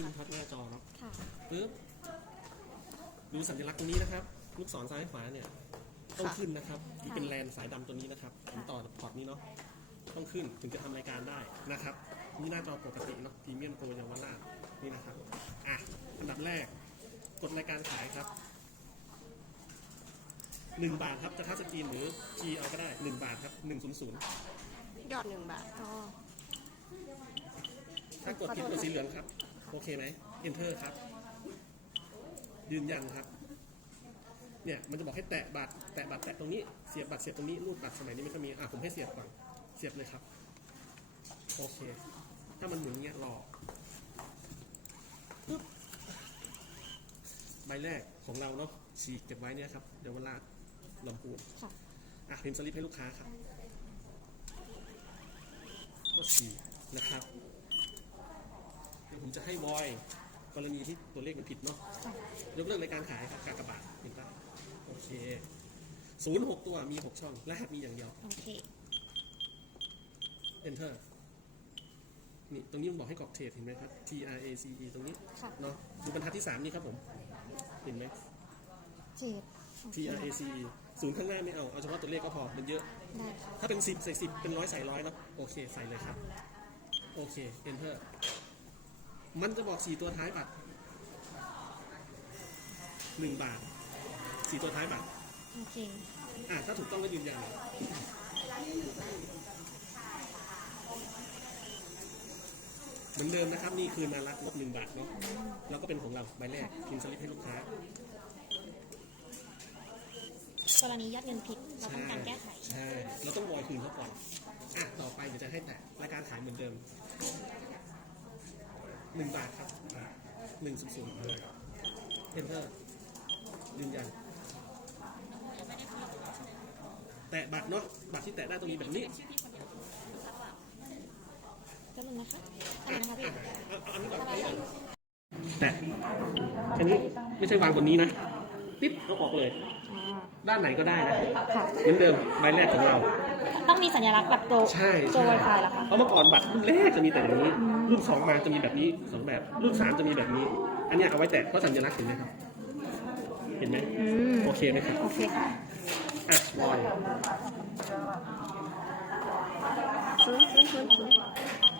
ขึ้นพัดหน้าจอเนาะค่ะปึ๊บดูสัญลักษณ์ตรงนี้นะครับ ลูกศรซ้ายขวาเนี่ย ต้องขึ้นนะครับที่เป็นแลนสายดำตัวนี้นะครับผมต่อพอร์ตนี้เนาะต้องขึ้นถึงจะทำรายการได้นะครับ นี่หน้าจอปกติเนาะพรีเมียมโปรเยาวราชนี่นะครับอะอันดับแรก กดรายการขายครับหนึ่งบาทครับจะทัชสกรีนหรือคีย์เอาก็ได้หนึ่งบาทครับหนึ่งศูนย์ศูนย์ยอดหนึ่งบาทอ๋อถ้ากดผิดตัวสีเหลืองครับ โอเคไหม enter ครับ ยืนยันครับ เนี่ยมันจะบอกให้แตะบัตรแตะบัตรแตะตรงนี้เสียบบัตรเสียบตรงนี้รูดบัตรสมัยนี้ไม่ค่อยมีอะผมให้เสียบก่อนเสียบเลยครับ โอเค ถ้ามันหมุนเงี้ยรอปึ๊บใบแรกของเราเนาะฉีกเก็บไว้เนี่ยครับเดี๋ยวเวลาลำพูนค่ะอะพิมพ์สลิปให้ลูกค้าครับก็สี่นะครับเดี๋ยวผมจะให้วอยกรณีที่ตัวเลขมันผิดเนาะค่ะยกเลิกรายการขายครับกากบาทเห็นปะโอเคศูนย์หกตัวมีหกช่องรหัสมีอย่างเดียว โอเค enter นี่ตรงนี้มันบอกให้กรอกเทรดเห็นไหมครับ T R A C E ตรงนี้ค่ะเนาะดูบรรทัดที่สามนี่ครับผม เห็นไหมเจ็ดโอ T เค R A C E ศูนย์ข้างหน้าไม่เอา เอาเฉพาะตัวเลขก็พอ มันเยอะได้ค่ะถ้าเป็นสิบใส่สิบเป็นร้อยใส่ร้อยเนาะโอเค ใส่เลยครับ โอเค enter มันจะบอกสี่ตัวท้ายบัตรหนึ่งบาทสี่ตัวท้ายบัตรโอเค อะถ้าถูกต้องก็ยืนยันเหมือนเดิมนะครับ นี่คือนารักลบหนึ่งบาทเนาะแล้วก็เป็นของเราใบแรกพิมพ์สลิปให้ลูกค้า กรณียอดเงินผิดเราต้องการแก้ไข ใช่ เราต้องวอยคืนเขาก่อน อะ ต่อไปเดี๋ยวจะให้แตะรายการขายเหมือนเดิม หนึ่งบาทครับหนึ่งศูนย์ศูนย์เอนเตอร์ยืนยันแตะบัตรเนาะบัตรที่แตะได้ตรงนี้แบบนี้ก็นึงนะคะอะไรนะคะพี่เอาเอาอันนี้ก่อนอันนี้ก่อนแตะแค่นี้ไม่ใช่วางบนนี้นะปิ๊บเอาออกเลยอ๋อด้านไหนก็ได้นะค่ะเหมือนเดิมใบแรกของเรา ต้องมีสัญลักษณ์แบบตัวใช่ตัวใช่ Wi-Fi เหรอคะเพราะเมื่อก่อนบัตรรุ่นแรกจะมีแต่แบบนี้ รุ่นสองมาจะมีแบบนี้สองแบบ รุ่นสามจะมีแบบนี้ อันเนี้ยเอาไว้แตะเพราะสัญลักษณ์เห็นไหมครับ เห็นไหมอืมโอเคไหมครับโอเคค่ะอะลอยซื้อซื้อซื้อซื้อ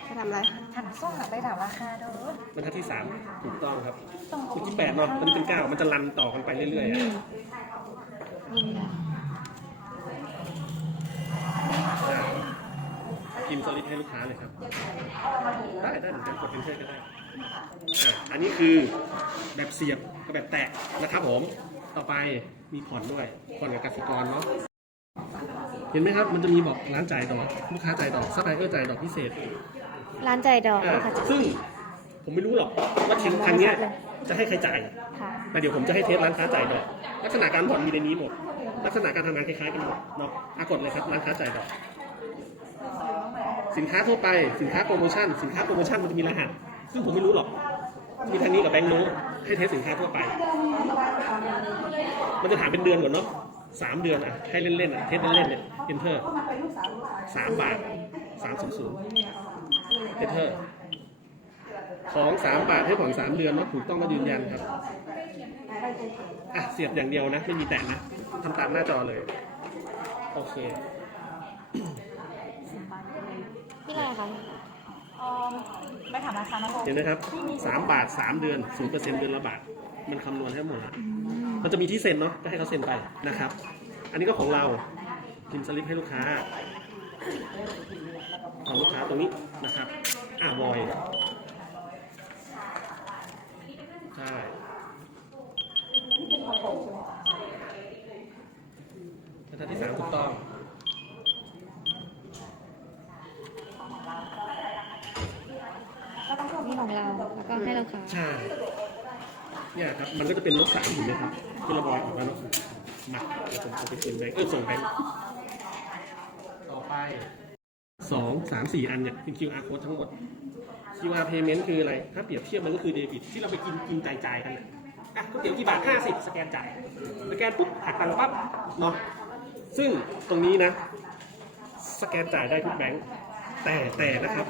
จะทำอะไรหันส่งหันไปถามราคาเด้อบรรทัดที่สามถูกต้องครับต้องเมื่อกี้แปดเนาะอันนี้เป็นเก้ามันจะรันต่อกันไปเรื่อยๆอือะมอืม พิมพ์สลิปให้ลูกค้าเลยครับ ได้ได้เหมือนกันกด enter ก็ได้อะอันนี้คือแบบเสียบกับแบบแตะนะครับผม ต่อไปมีผ่อนด้วย ผ่อนกับกสิกรเนาะ เห็นไหมครับ มันจะมีบอกร้านจ่ายดอก ลูกค้าจ่ายดอกซัพพลายเออร์จ่ายดอกพิเศษ ร้านใจดอกอะค่ะซึ่งผมไม่รู้หรอกว่าทีมคันเนี้ยจะให้ใครจ่าย ค่ะ แต่เดี๋ยวผมจะให้เทสร้านค้าจ่ายดอก ลักษณะการผ่อนมีในนี้หมด ลักษณะการทำงานคล้ายๆกันหมดเนาะอะกดเลยครับร้านค้าจ่ายดอก สินค้าทั่วไปสินค้าโปรโมชั่นสินค้าโปรโมชั่นมันจะมีรหัส ซึ่งผมไม่รู้หรอก มีทางนี้กับแบงค์โน้ตให้เทสสินค้าทั่วไป มันจะถามเป็นเดือนก่อนเนาะสามเดือนอะให้เล่นๆอะเทสเล่นๆเนี่ย enter สามบาทสามศูนย์ศูนย์ enter ของสามบาทให้ผ่อนสามเดือนเนาะถูกต้องก็ยืนยันครับอะเสียบอย่างเดียวนะ ไม่มีแตะนะทำตามหน้าจอเลย โอเค พี่อะไร คะออมไปถามราคานะผมเห็นไหมครับสามบาทสามเดือนศูนย์เปอร์เซ็นต์เดือนละบาท มันคำนวณให้หมดละมันจะมีที่เซ็นเนาะก็ให้เขาเซ็นไปนะครับ อันนี้ก็ของเราพิมพ์สลิปให้ลูกค้าของลูกค้าตรงนี้นะครับอ่าวอยใช่บรรทัดที่สามถูกต้อง นี่ของเรา แล้วก็ให้เราค่ะ ใช่ เนี่ยครับ มันก็จะเป็นลบสามถูกไหมครับที่เราบอยออกมาเนอะมาเดี๋ยวผมจะไปเขียนแบงค์เออส่งแบงค์ต่อไปสองสามสี่อันเนี่ยเป็น QR code ทั้งหมด QR payment คืออะไร ถ้าเปรียบเทียบมันก็คือเดบิตที่เราไปกินกินจ่ายจ่ายกันอะก๋วยเตี๋ยวกี่บาทห้าสิบสแกนจ่ายสแกนปุ๊บหักตังค์ปั๊บเนาะซึ่งตรงนี้นะ สแกนจ่ายได้ทุกแบงค์แต่แต่นะครับ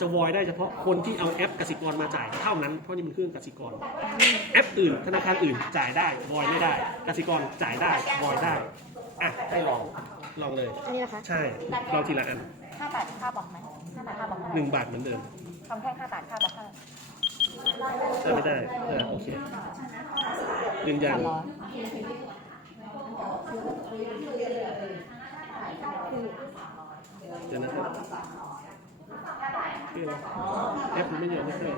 จจะวอยได้เฉพาะคนที่เอาแอปกสิกรมาจ่ายเท่านั้นเพราะนี่มันเครื่องกสิกร แอปอื่นธนาคารอื่นจ่ายได้วอยไม่ได้กสิกรจ่ายได้วอยได้อะให้ลองลองเลย อันนี้นะคะใช่ลองทีละอันห้าบาทค่าบอกไหมห้าบาทค่าบอกเท่าไหหร่นึ่งบาทเหมือนเดิมทำแค่ห้าบาทค่าบอกเท่าไหร่ได้ไม่ได้เออโอเคยืนยันร้อยเดี๋ยวนะครับ ชื่ออะไรแอปมันไม่ยอมให้เข้า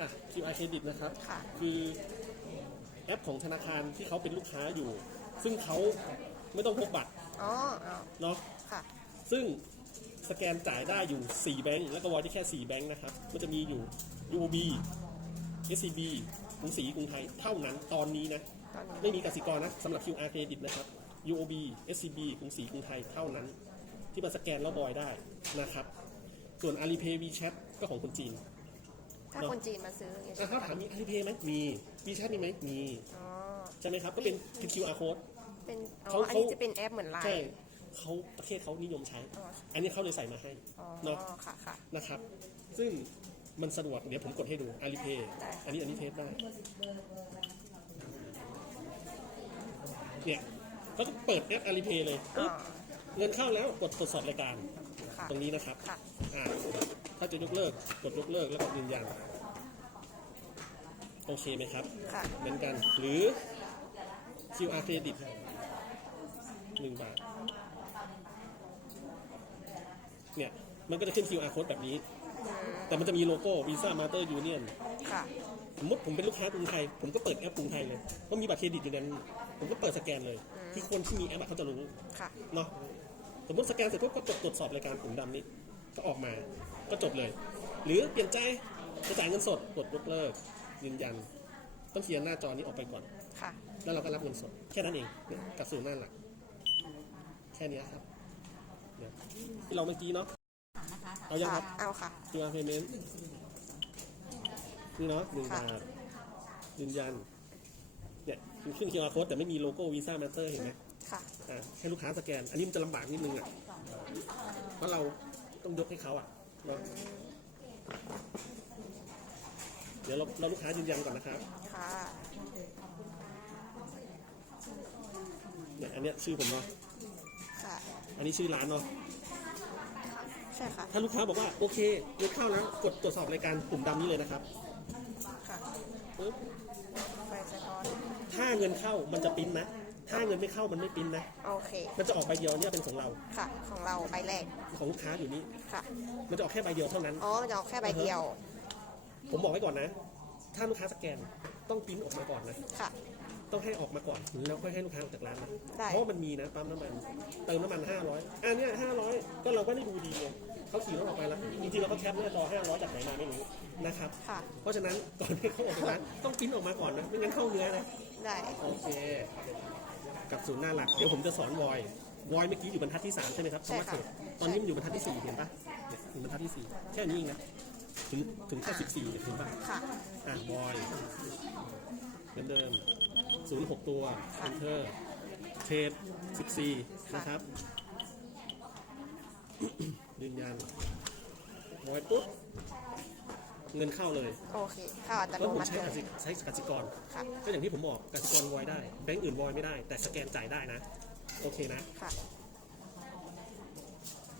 อะ QR Credit นะครับค่ะคือแอปของธนาคารที่เขาเป็นลูกค้าอยู่ ซึ่งเขาไม่ต้องพกบัตรอ๋อเอาเนาะค่ะซึ่งสแกนจ่ายได้อยู่ 4 แบงก์แล้วก็วอลที่แค่ 4 แบงก์นะครับ มันจะมีอยู่ UOB SCB กรุงศรีกรุงไทยเท่านั้นตอนนี้นะตอนนี้ไม่มีกสิกรนะสำหรับ QR Credit นะครับ UOB SCB กรุงศรีกรุงไทยเท่านั้น ที่มันสแกนแล้วบอยได้นะครับ ส่วน Alipay WeChat ก็ของคนจีนถ้าคนจีนมาซื้ออย่างเงี้ยอะใช่ไหมถ้าถามคะมี Alipay ไหมมี WeChat มีไหมมีอ๋อ ใช่ไหมครับ ก็เป็น QR code เป็นอ๋อเขา อันนี้เขาจะเป็นแอปเหมือนไลใช่น์ เขาประเทศเขานิยมใช้ อ๋อ อันนี้เขาเลยใส่มาให้อ๋อ เนาะ ค่ะค่ะ นะครับ ซึ่งมันสะดวก เดี๋ยวผมกดให้ดู Alipay ได้ อันนี้อันนี้เทสได้ เนี่ยก็เปิดแอป Alipay เลยอ๋อปึ๊บ เงินเข้าแล้วกดตรวจสอบรายการค่ะ ตรงนี้นะครับค่ะ อ่าถ้าจะยกเลิกกดยกเลิกแล้วก็ยืนยันโอเคไหมครับ ค่ะ เหมือนกันหรือ QR credit หนึ่งบาท เนี่ย มันก็จะขึ้น QR code แบบนี้อืมแต่มันจะมีโลโก้ Visa Master Union ค่ะ สมมติผมเป็นลูกค้ากรุงไทย ผมก็เปิดแอปกรุงไทยเลยเพราะมีบัตรเครดิตอยู่ในนั้น ผมก็เปิดสแกนเลยคือคนที่มีแอปอะเขาจะรู้ค่ะ เนาะสมมติสแกนเสร็จปุ๊บก็กดตรวจสอบรายการปุ่มดำนี้ ก็ออกมาก็จบเลย หรือเปลี่ยนใจจะจ่ายเงินสดกดยกเลิกยืนยัน ต้องเคลียร์หน้าจอนี้ออกไปก่อน ค่ะ แล้วเราก็รับเงินสด แค่นั้นเองเนี่ยกลับสู่หน้าหลัก แค่เนี้ยครับเนี่ยที่เราเมื่อกี้เนาะเอายังค่ะ ครับ เอาค่ะ QR payment นี่เนาะหนึ่งค่ะ บาทยืนยัน เนี่ยคือขึ้น QR code แต่ไม่มีโลโก้ Visa Master เห็นไหมค่ะ อ่าให้ลูกค้าสแกน อันนี้มันจะลำบากนิดนึงอะเพราะเราต้องยกให้เขาอะเนาะเดี๋ยวเราเราลูกค้ายืนยันก่อนนะครับค่ะ เนี่ยอันเนี้ยชื่อผมเนาะค่ะ อันนี้ชื่อร้านเนาะใช่ค่ะ ถ้าลูกค้าบอกว่าโอเคเงินเข้าแล้วกดตรวจสอบรายการปุ่มดำนี้เลยนะครับค่ะ ปึ๊บ ไฟสะท้อน ถ้า เงินเข้ามันจะปริ้นนะ ถ้าเงินไม่เข้ามันไม่ปริ้นนะ โอเค มันจะออกใบเดียวเนี่ยเป็นของเรา ค่ะ ของเราใบแรก ของลูกค้าอยู่นี่ค่ะ มันจะออกแค่ใบเดียวเท่านั้น อ๋อ มันจะออกแค่ใบเดียว ผมบอกไว้ก่อนนะ ถ้าลูกค้าสแกนต้องปริ้นออกมาก่อนนะ ค่ะ ต้องให้ออกมาก่อนแล้วค่อยให้ลูกค้าออกจากร้านนะ ได้ เพราะว่ามันมีนะปั๊มน้ำมัน เติมน้ำมัน 500อะเนี่ย500 ก็เราก็ได้ดูดีไงเขาขี่รถออกไปแล้ว จริงๆเราก็แคปหน้าจอ500จากไหนมาไม่รู้นะครับ ค่ะ เพราะฉะนั้นก่อนให้เขาออกจากร้านต้องปริ้นออกมาก่อนนะ ไม่งั้นเข้าเนื้อนะ ได้โอเคกลับสู่หน้าหลัก เดี๋ยวผมจะสอนวอยวอยเมื่อกี้อยู่บรรทัดที่ 3 ใช่ไหมครับใช่ค่ะสมาร์ทเทรดตอนนี้มันอยู่บรรทัดที่ 4 เห็นปะเนี่ยถึงบรรทัดที่ 4 แค่นี้เองนะ ถึงถึงแค่ 14เนี่ยเห็นปะค่ะ อะวอยเหมือนเดิม 06 ตัว enter เทรด14นะครับ ยืนยันวอยปุ๊บ เงินเข้าเลยโอเคเข้าอัตแล้วโนผมมัติใช้เลกยสิใช้กสิกร ค่ะ ก็อย่างที่ผมบอกกสิกรวอยได้แบงก์อื่นวอยไม่ได้ แต่สแกนจ่ายได้นะ โอเคนะ ค่ะ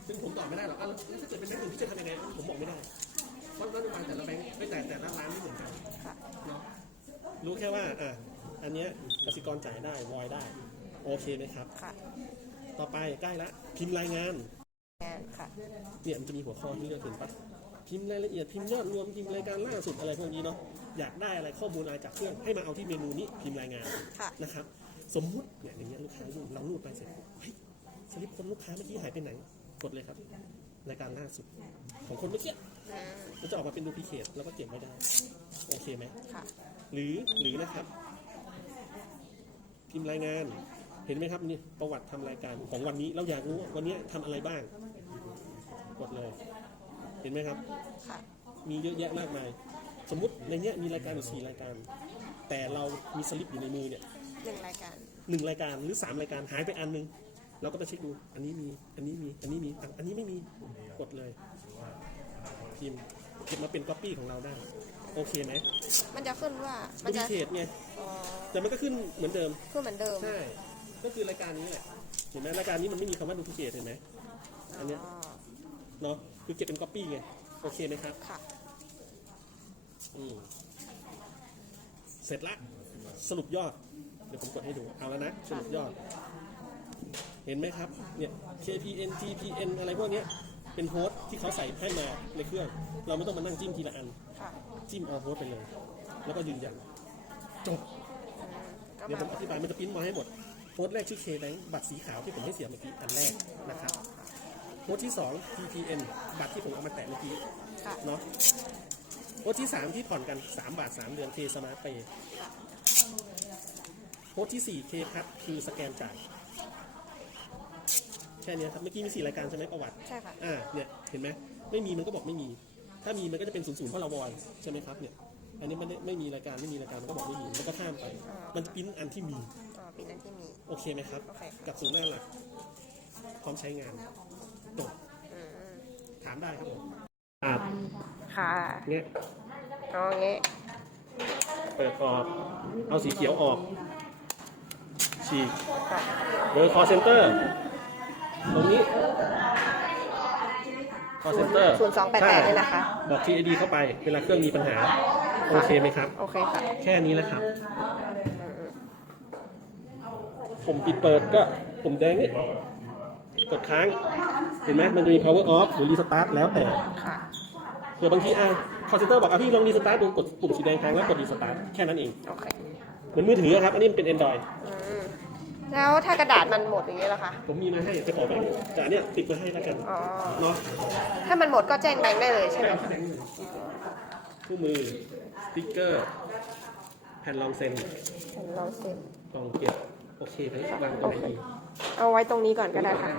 ซึ่งผมตอบไม่ได้หรอกอะแล้วถ้าเกิดเป็นแบงก์อื่นพี่จะทำยังไงผมบอกไม่ได้ เพราะนโยบายแต่ละแบงก์ไม่แต่แต่ละร้านไม่เหมือนกันค่ะ เนาะรู้แค่ว่าอะอันเนี้ยกสิกรจ่ายได้วอยได้ โอเคไหมครับ ค่ะต่อไปใกล้ละพิมพ์รายงาน งานค่ะ เนี่ยมันจะมีหัวข้อที่เลือกเห็นปะ พิมพ์รายละเอียดพิมพ์ยอดรวมพิมพ์รายการล่าสุดอะไรพวกนี้เนาะอยากได้อะไรข้อมูลอะไรจากเครื่องให้มาเอาที่เมนูนี้พิมพ์รายงานค่ะ นะครับ สมมุติเนี่ยอย่างเงี้ยลูกค้ารูดเรารูดไปเสร็จปุ๊บเฮ้ยสลิปคนลูกค้าเมื่อกี้หายไปไหน กดเลยครับ รายการล่าสุด ของคนเมื่อกี้อืมมันจะออกมาเป็นดูพิเคทแล้วก็เก็บไว้ได้ โอเคไหม ค่ะ หรือหรือนะครับ พิมพ์รายงาน เห็นไหมครับนี่ประวัติทำรายการของวันนี้เราอยากรู้ว่าวันนี้ทำอะไรบ้าง กดเลย เห็นไหมครับ ค่ะ มีเยอะแยะมากมาย สมมุติในเนี้ยมีรายการอยู่สี่รายการ แต่เรามีสลิปอยู่ในมือเนี่ยหนึ่งรายการ หนึ่งรายการหรือสามรายการหายไปอันหนึง เราก็ไปเช็คดู อันนี้มี อันนี้มี อันนี้มีอะอันนี้ไม่มี กดเลยพิมพ์เก็บมาเป็นก๊อปปี้ของเราได้ โอเคไหมมันจะขึ้นว่า มัมันนมีจะเพจไง อ๋อแต่มันก็ขึ้นเหมือนเดิมขึ้นเหมือนเดิมใช่ ก็คือรายการนี้แหละ เห็นไหมรายการนี้มันไม่มีคำว่าดูพิเคทเห็นไหม อันเนี้ยเนาะ คือเก็บเป็นก๊อปปี้ไง โอเคไหมครับค่ะอืมเสร็จละสรุปยอด เดี๋ยวผมกดให้ดู เอาแล้วนะ สรุปยอด เห็นไหมครับ เนี่ย KPN TPN อะไรพวกเนี้ย เป็นโฮสต์ที่เขาใส่ให้มาในเครื่อง เราไม่ต้องมานั่งจิ้มทีละอัน ค่ะจิ้มเอาโฮสต์ไปเลย แล้วก็ยืนยัน จบ ก็เดี๋ยวผมมาอธิบายมันจะปริ้นมาให้หมดโฮสต์แรกชื่อ K Bank บัตรสีขาวที่ผมให้เสียเมื่อกี้อันแรกนะครับ โฮสต์ที่2 TPN บัตรที่ผมเอามาแตะเมื่อกี้ค่ะ เนาะโฮสต์ที่3ที่ผ่อนกัน3บาท3เดือน K Smart Pay โฮสต์ที่4 K ครับคือสแกนจ่ายแค่เนี้ยครับเมื่อกี้มี4รายการใช่ไหมประวัติ ใช่ค่ะ อ่า เนี่ย เห็นไหมไม่มีมันก็บอกไม่มี ถ้ามีมันก็จะเป็นศูนย์ศูนย์เพราะเราวอยใช่ไหมครับ เนี่ย อันนี้มันไม่ไม่มีรายการไม่มีรายการมันก็บอกไม่มี มันก็ข้ามไป มันปริ้นอันที่มี อ๋อปีนั้นที่มี โอเคไหมครับ โอเค กับศูนย์หน้าหลัก พร้อมใช้งาน จบอืมถามได้ครับผมอ่าค่ะเนี่ยเอาอย่างงี้เปิดออกเอาสีเขียวออก ฉีกค่ะเบอร์ call center ตรงนี้ call center ศูนย์สองแปดแปดเลยนะคะ บอก TID เข้าไป เวลาเครื่องมีปัญหา โอเคไหมครับ โอเคค่ะ แค่นี้แหละครับ ผมปิดเปิดก็ปุ่มแดงนี่ กดค้าง เห็นไหมมันจะมี power off หรือ restart แล้วแต่ค่ะเผื่อบางทีอะ call center บอกอะพี่ลอง restart ดูกดปุ่มสีแดงค้างแล้วกด restart แค่นั้นเอง โอเคเหมือนมือถือครับ อันนี้มันเป็น Android อืมแล้วถ้ากระดาษมันหมดอย่างนี้ล่ะคะ ผมมีมาให้จะขอแบ่งแต่อันเนี้ยติดมาให้แล้วกันอ๋อ เนาะถ้ามันหมดก็แจ้งแบงค์ได้เลยใช่ไหมแบ่งคู่มือสติ๊กเกอร์ แผ่นรองเซ็นเราเซ็นกล่องเก็บโอเคไหมวางตรงไหนดีเอาไว้ตรงนี้ก่อนก็ได้ค่ะ